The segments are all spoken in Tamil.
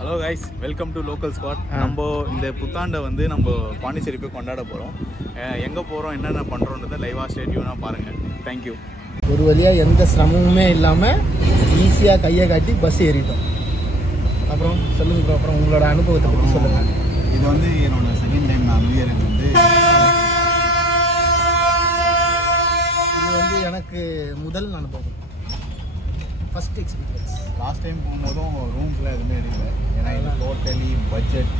Hello guys, welcome to local squad. நம்ம இந்த புத்தாண்டை வந்து நம்ம பாண்டிச்சேரி போய் கொண்டாட போகிறோம். எங்கே போகிறோம், என்னென்ன பண்ணுறோன்றதை லைவாக ஸ்டேடியூனாக பாருங்கள். தேங்க்யூ. ஒரு வழியாக எந்த சிரமமுமே இல்லாமல் ஈஸியாக கையை காட்டி பஸ் ஏறிட்டோம். அப்புறம் சொல்லுங்க ப்ரோ, அப்புறம் உங்களோட அனுபவத்தை பற்றி சொல்லுங்கள். இது வந்து என்னோட செகண்ட் டைம் நான் நியூ இயருக்கு வந்து இது வந்து எனக்கு முதல் அனுபவம், ஃபஸ்ட் எக்ஸ்பீரியன்ஸ். லாஸ்ட் டைம் போகும்போதும் ரூம்ஸில் எதுவுமே எடுக்கல. ஏன்னா இது டோட்டலி பட்ஜெட்.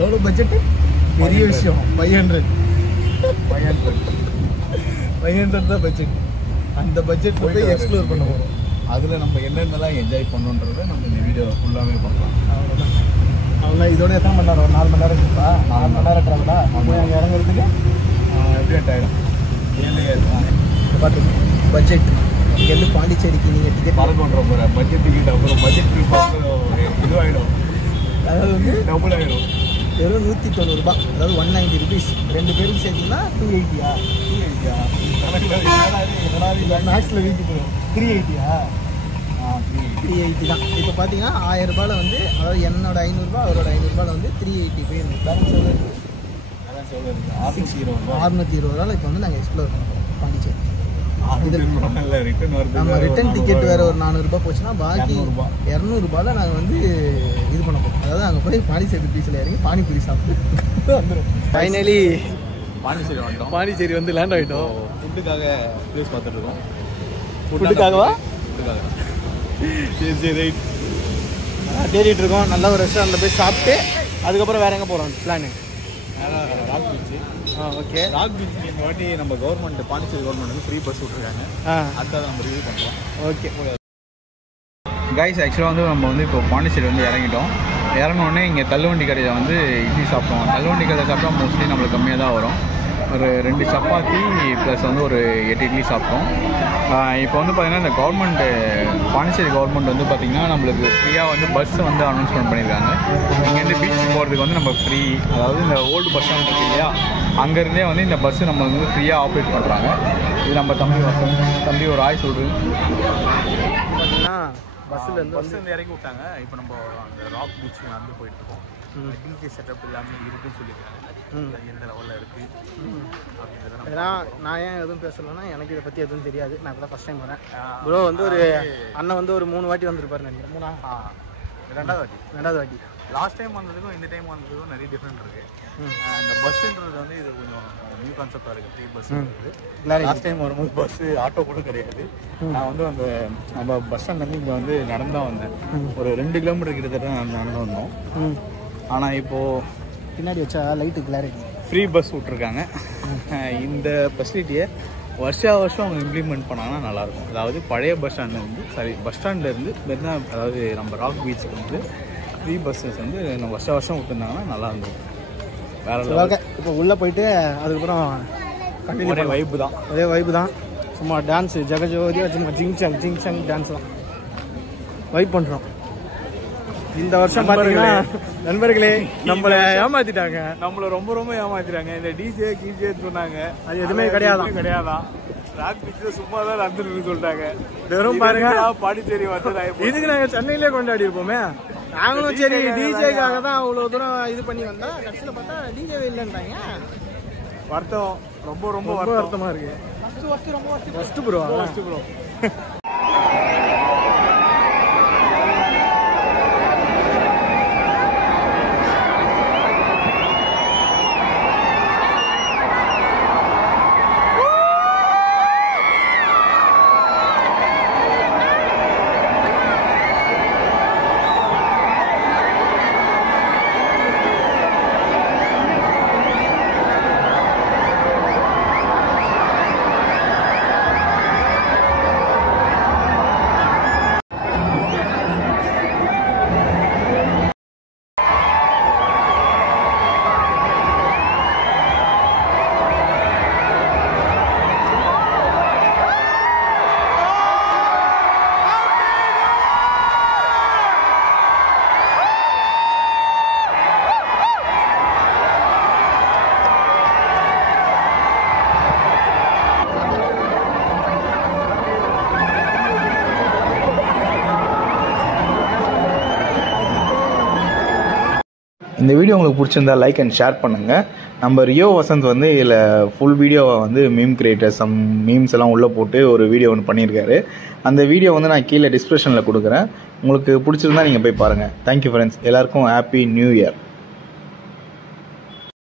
எவ்வளோ பட்ஜெட்டு? பெரிய விஷயம். 500 தான் பட்ஜெட். அந்த பட்ஜெட் போய் எக்ஸ்ப்ளோர் பண்ண போகிறோம். அதில் நம்ம என்னென்னலாம் என்ஜாய் பண்ணுன்றதை நம்ம இந்த வீடியோவில் ஃபுல்லாகவே பார்க்கலாம். அவ்வளோதான். அவ்வளோ இதோட எத்தனை மணி நேரம்? 4 மணி நேரம் இருக்குப்பா. 4 மணி நேரம் ட்ராவலா? போய் அங்கே இறங்குறதுக்கு எப்படி ஆகிடும்? 7 பார்த்து பட்ஜெட் இங்கேருந்து பாண்டிச்சேரிக்கு நீங்கள் டிக்கெட் பறக்கொன்ற போகிற பட்ஜெட் டிக்கெட் அப்புறம் பட்ஜெட் ட்ரிப் இதுவாகிடும். அதாவது வந்து டபுள் ஆகிடும். வெறும் 190 ரூபா, அதாவது 190 ருபீஸ். 2 பேருக்கு சேர்த்திங்கன்னா 280. 280 மேக்ஸில் வீட்டு போயிடும். 380 380 தான். இப்போ பார்த்தீங்கன்னா 1000 ரூபாயில் வந்து, அதாவது என்னோட 500 ரூபா அவரோட 500 ரூபாயில் வந்து 380 போயிருக்கு. பேலன்ஸ் எவ்வளோ இருக்குது? 620 ரூபாயில் இப்போ வந்து நாங்கள் எக்ஸ்ப்ளோர் பண்ண போகிறோம் பாண்டிச்சேரி. நம்ம ரிட்டன் டிக்கெட் வேறு ஒரு 400 ரூபா போச்சுன்னா பாக்கி 200 ரூபாயில் நாங்கள் வந்து இது பண்ண போகிறோம். அதாவது அங்கே போய் பாண்டிச்சேரி பீச்சில் இறங்கி பானிபூரி சாப்பிட்டு வந்துடும். ஃபைனலி பாண்டிச்சேரி வந்துட்டோம். பாண்டிச்சேரி வந்து லேண்ட் ஆகிட்டோம். ஃபுட்டுக்காக ப்ளேஸ் பார்த்துட்டு இருக்கோம். ஃபுட்டுக்காகவா? ஃபுட்டுக்காக சரி ரைட் தேடிட்டு இருக்கோம். நல்ல ஒரு ரெஸ்டாரண்ட்டில் போய் சாப்பிட்டு அதுக்கப்புறம் வேறு எங்கே போகிறோம் plan? Rock beach. Okay. Rock பீச்சுக்கு இந்த வாட்டி நம்ம கவர்மெண்ட், பாண்டிச்சேரி கவர்மெண்ட் வந்து ஃப்ரீ பஸ் விட்டுருக்காங்க. அடுத்தது நம்ம ரிவ்யூ பண்ணுறோம். ஓகே கைஸ், ஆக்சுவலாக வந்து நம்ம வந்து இப்போ பாண்டிச்சேரி வந்து இறங்கிட்டோம். இறங்கினோடனே இங்கே தள்ளுவண்டி கடையில் வந்து இட்லி சாப்பிட்டோம். தள்ளுவண்டி கடையில் சாப்பிட்டா மோஸ்ட்லி நம்மளுக்கு கம்மியாக தான் வரும். ஒரு 2 சப்பாத்தி ப்ளஸ் வந்து ஒரு 8 இட்லி சாப்பிட்டோம். இப்போ வந்து பார்த்திங்கன்னா இந்த கவர்மெண்ட்டு, பாண்டிச்சேரி கவர்மெண்ட் வந்து பார்த்திங்கன்னா நம்மளுக்கு ஃப்ரீயாக வந்து பஸ்ஸை வந்து அனௌன்ஸ்மெண்ட் பண்ணியிருக்காங்க. இங்கேருந்து பீச் போகிறதுக்கு வந்து நம்ம ஃப்ரீ, அதாவது இந்த ஓல்டு பஸ் ஸ்டாண்ட் இருக்கு இல்லையா, அங்கேருந்தே வந்து இந்த பஸ்ஸு நம்ம வந்து ஃப்ரீயாக ஆப்ரேட் பண்ணுறாங்க. இது நம்ம தம்பி ஒரு ஆய் சொல்கிறது. பார்த்தீங்கன்னா பஸ்ஸில் இறக்கி விட்டாங்க. இப்போ நம்ம அந்த ராக் பீச்சுக்கு நடந்து போயிட்டுருக்கோம். டிஜே செட்டப் எல்லாமே இருக்குன்னு சொல்லியிருக்காங்க. எந்த லெவலில் இருக்குது அப்படின்றத ஏன்னா நான் ஏன் எதுவும் பேசலைன்னா, எனக்கு இதை பற்றி எதுவும் தெரியாது. நான் இப்போ தான் ஃபஸ்ட் டைம் வரேன். ப்ரோ வந்து ஒரு அண்ணன் வந்து ஒரு 3 வாட்டி வந்திருப்பாரு நினைக்கிறேன். 2வது வாட்டி. லாஸ்ட் டைம் வந்ததுக்கும் இந்த டைம் வந்ததுக்கும் நிறைய டிஃப்ரெண்ட் இருக்குது. இந்த பஸ்ஸுன்றது வந்து இது கொஞ்சம் நியூ கான்செப்டாக இருக்குது. ஃப்ரீ பஸ் இருக்குது. லாஸ்ட் டைம் வரும்போது பஸ்ஸு ஆட்டோ கூட கிடையாது. நான் வந்து அந்த நம்ம பஸ் ஸ்டாண்ட்லேருந்து இங்கே வந்து நடந்தான் வந்தேன். ஒரு 2 கிலோமீட்டர் கிட்டத்தட்ட நடந்து வந்தோம். ஆனால் இப்போது பின்னாடி வச்சா லைட்டு கிளாரிட்டி. ஃப்ரீ பஸ் விட்ருக்காங்க. இந்த ஃபெசிலிட்டியை வருஷம் அவங்க இம்ப்ளிமெண்ட் பண்ணாங்கன்னா நல்லாயிருக்கும். அதாவது பழைய பஸ் ஸ்டாண்ட்லேருந்து மெரினா, அதாவது நம்ம ராக் பீச்சுக்கு வந்து ஃப்ரீ பஸ்ஸஸ் வந்து நம்ம வருஷம் விட்டுருந்தாங்கன்னா நல்லா இருந்திருக்கும். வேறு இப்போ உள்ளே போயிட்டு அதுக்கப்புறம் ஒரே வைப்பு தான். சும்மா டான்ஸு ஜெகஜோதியாக சும்மா ஜிங்சங் டான்ஸ் தான் வைப் பண்ணுறோம். இந்த வருஷம் பார்த்தீங்கன்னா நண்பர்களே நம்மளை ஏமாத்திட்டாங்க. நம்மளை ரொம்ப ஏமாத்திட்டாங்க. இந்த டிஜே சொன்னாங்க, அது எதுவுமே கிடையாதான். ராக் பீச்சில் சும்மா தான் நடந்துட்டு சொல்லிட்டாங்க. வெறும் பாருங்க, பாண்டிச்சேரி வந்து இதுக்கு நாங்கள் சென்னையிலே கொண்டாடி இருப்போமே. நாங்களும் சரி டிஜேக்காக தான் அவ்வளோ தூரம் இது பண்ணி வந்தோம். கடைசியில் பார்த்தா டிஜேவே இல்லைன்றாங்க. வருத்தம், ரொம்ப வருத்தமாக இருக்கு. First bro. இந்த வீடியோ உங்களுக்கு பிடிச்சிருந்தா லைக் அண்ட் ஷேர் பண்ணுங்கள். நம்ம ரியோ வசந்த் வந்து இதில் ஃபுல் வீடியோவை வந்து மீம் கிரியேட்டர் சம் மீம்ஸ் எல்லாம் உள்ளே போட்டு ஒரு வீடியோ ஒன்று பண்ணியிருக்காரு. அந்த வீடியோ வந்து நான் கீழே டிஸ்கிரிப்ஷனில் கொடுக்குறேன். உங்களுக்கு பிடிச்சிருந்தா நீங்கள் போய் பாருங்கள். Thank you friends. எல்லாருக்கும் ஹாப்பி நியூ இயர்.